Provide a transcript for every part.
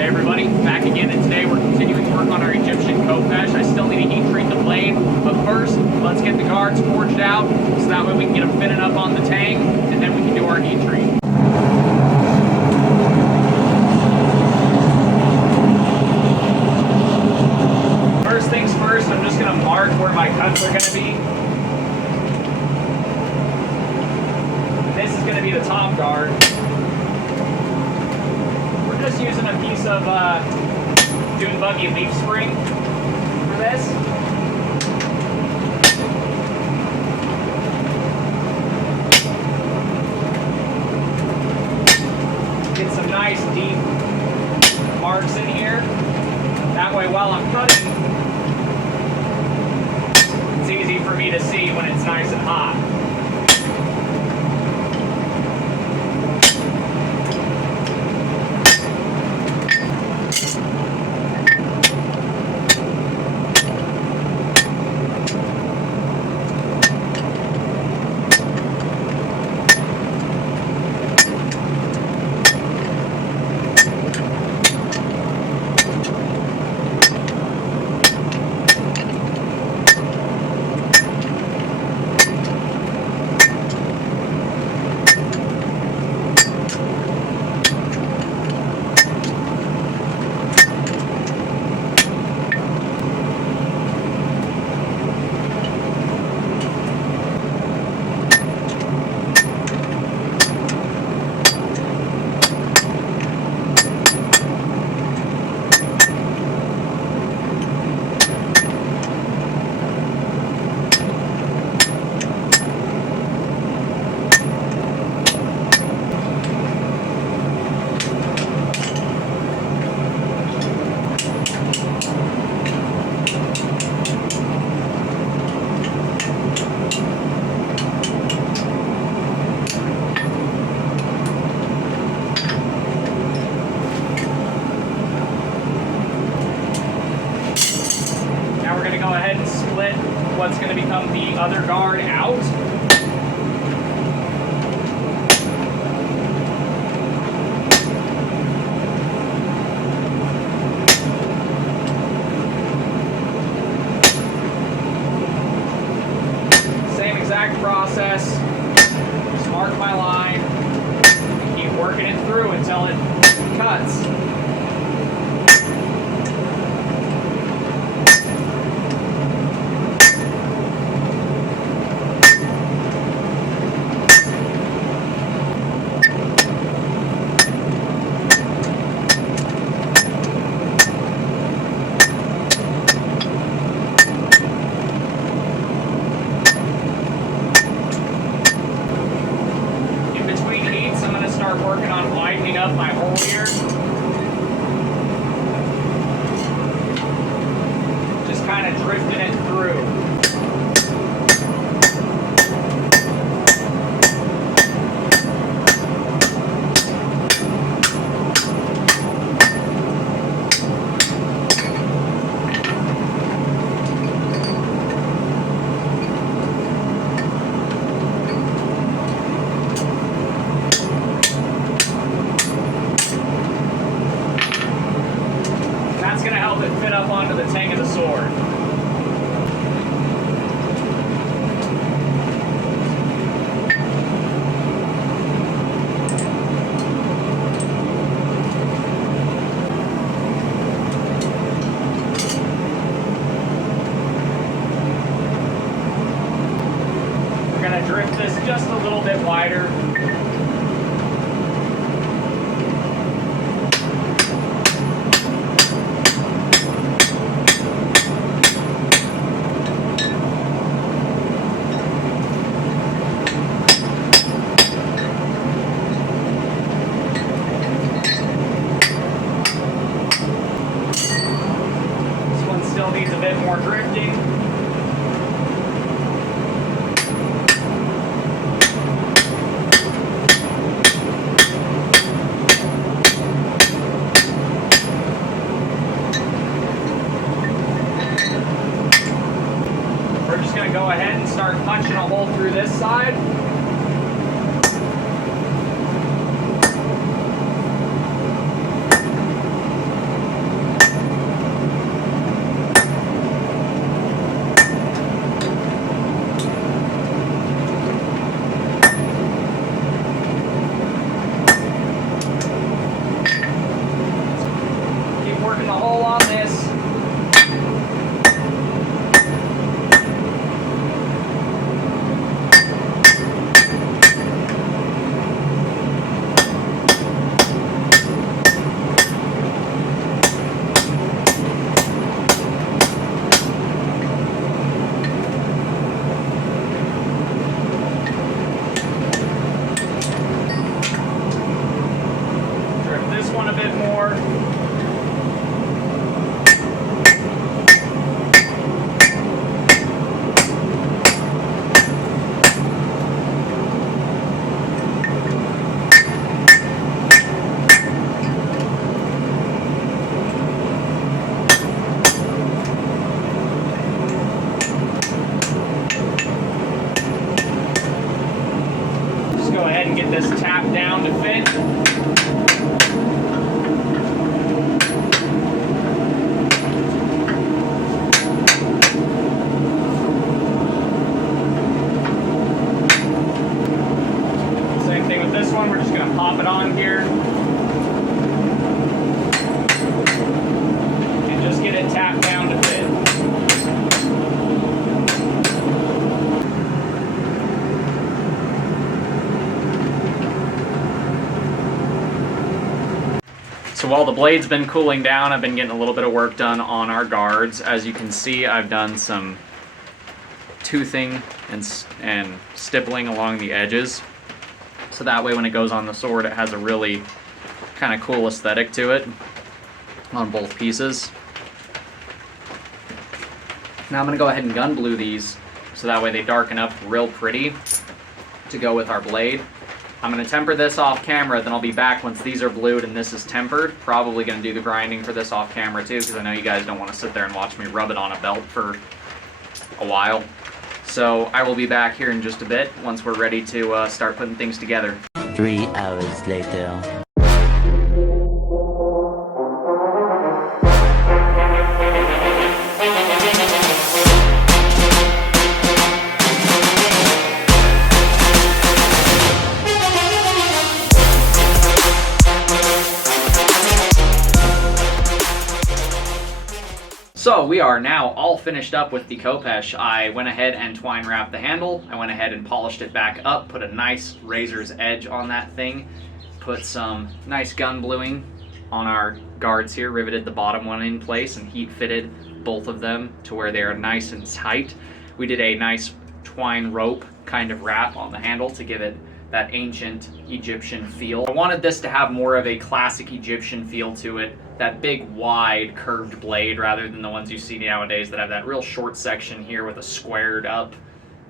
Hey everybody, back again, and today we're continuing to work on our Egyptian Kopesh. I still need to heat treat the blade, but first, let's get the guards forged out, so that way we can get them fitted up on the tang, and then we can do our heat treat. First things first, I'm just going to mark where my cuts are going to be. This is going to be the top guard. Just using a piece of Dune Buggy leaf spring for this. Get some nice deep marks in here. That way while I'm cutting, it's easy for me to see when it's nice and hot. What's going to become the other guard out. Same exact process. Just mark my line and keep working it through until it cuts. Working on widening up my hole here. Just kind of drifting it through. Fit up onto the tang of the sword. We're going to drift this just a little bit wider. Still needs a bit more drifting. We're just going to go ahead and start punching a hole through this side. working the hole on this. A bit more. Just go ahead and get this tapped down to fit. This one, we're just going to pop it on here and just get it tapped down to fit. So while the blade's been cooling down, I've been getting a little bit of work done on our guards. As you can see, I've done some toothing and stippling along the edges. So that way when it goes on the sword, it has a really kind of cool aesthetic to it on both pieces. Now I'm going to go ahead and gun blue these so that way they darken up real pretty to go with our blade. I'm going to temper this off camera, then I'll be back once these are blued and this is tempered. Probably going to do the grinding for this off camera too, because I know you guys don't want to sit there and watch me rub it on a belt for a while. So I will be back here in just a bit once we're ready to start putting things together. 3 hours later. So we are now all finished up with the Kopesh. I went ahead and twine wrapped the handle. I went ahead and polished it back up, put a nice razor's edge on that thing, put some nice gun bluing on our guards here, riveted the bottom one in place and heat fitted both of them to where they are nice and tight. We did a nice twine rope kind of wrap on the handle to give it that ancient Egyptian feel. I wanted this to have more of a classic Egyptian feel to it, that big wide curved blade rather than the ones you see nowadays that have that real short section here with a squared up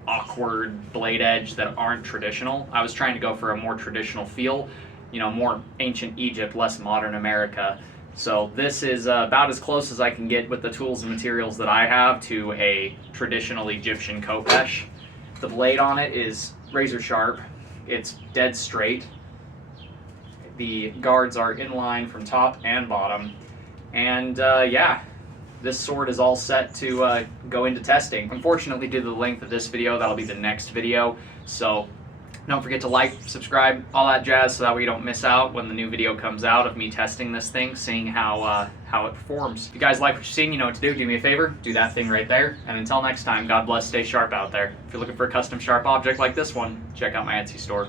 awkward blade edge that aren't traditional. I was trying to go for a more traditional feel, you know, more ancient Egypt, less modern America. So this is about as close as I can get with the tools and materials that I have to a traditional Egyptian Kopesh. The blade on it is razor sharp. It's dead straight. The guards are in line from top and bottom. And yeah, this sword is all set to go into testing. Unfortunately, due to the length of this video, that'll be the next video. So don't forget to like, subscribe, all that jazz, so that way you don't miss out when the new video comes out of me testing this thing, seeing how it performs. If you guys like what you're seeing, you know what to do. Do me a favor, do that thing right there. And until next time, God bless, stay sharp out there. If you're looking for a custom sharp object like this one, check out my Etsy store.